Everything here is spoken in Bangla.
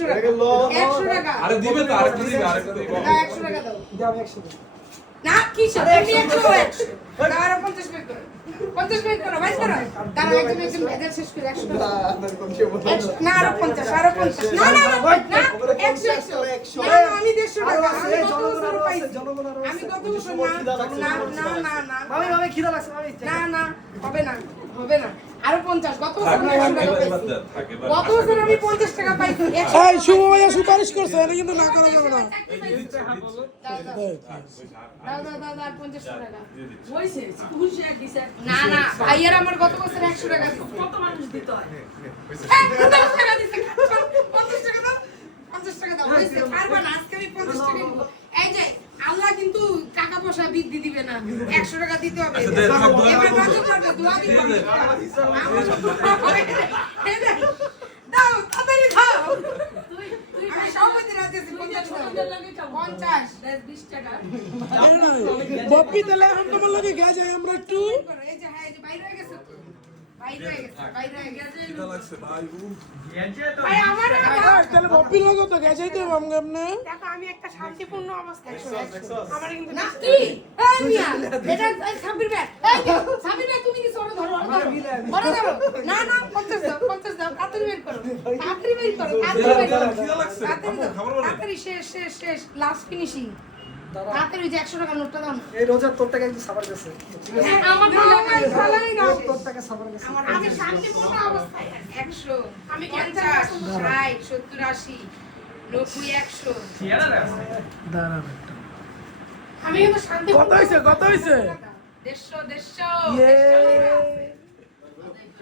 100 টাকা 100 টাকা আরে দিবে তো আরেকটা দিবে আরেকটা দিবে 100 টাকা দাও দাও 100 না কি সাথে 100 দাঁড়া 50 মিনিট করো 50 মিনিট করো ভাই করো দাঁড়া একদম ভেজাল শেষ করে 100 টাকা না আরো 50 আরো 50 না না না 100 না আমি 150 টাকা আমি কত বছর পাইছি আমি কত বছর না না না না মামি মামি খিদা লাগছে মামি না না হবে না আরো 50 কত বছর আমি 100 টাকা পাইছি কত বছর আমি 50 টাকা পাইছি এই শুভ ভাইয়া সুপারিশ করছে এটা কিন্তু না করা যাবে না দাদা 50 টাকা হইছে খুশি দিছে না না ভাইয়ার আমার গত বছর 100 টাকা দিছে কত মানুষ দিত হয় 50 টাকা দিছে 50 টাকা দাও 50 টাকা দাও হইছে পারবা না আজকে আমি 50 টাকা নিব এই যে আল্লাহ কিন্তু টাকা পয়সা বৃদ্ধি দিবে না 100 টাকা দিতে হবে এবার বাজে করবে দোয়া দিবে দাও তাড়াতাড়ি দাও আমি সভাপতি রাজি আছি 50 টাকা 50 20 টাকা বপ্পি তাহলে এখন তোমার লাগে গেছে আমরা একটু এই যে হ্যাঁ এই যে বাইরে হয়ে গেছে বাইরে হয়ে গেছে এটা লাগছে ভাই ভাই আমার তাহলে বপ্পি লাগে তো গেছেই তো আমনে দেখো আমি একটা শান্তিপূর্ণ অবস্থায় আমার কিন্তু না কি এই মিয়া এটা সাবির ভাই সাবির ভাই তুমি কি সরো ধরো বড় ধরো না না 50 দাও তাড়াতাড়ি বের করো তাড়াতাড়ি শেষ লাস্ট ফিনিশিং তাড়াতাড়ি যে 100 টাকা নোটটা দাও এই রোজার তোর টাকা কিন্তু সাবার গেছে আমার ভালোই দাও তোর টাকা সাবার গেছে আমি শান্তিপূর্ণ অবস্থায় 100 আমি 50 60 70 80 90 100 দাঁড়ান আমি কিন্তু শান্তি কত হইছে 150 150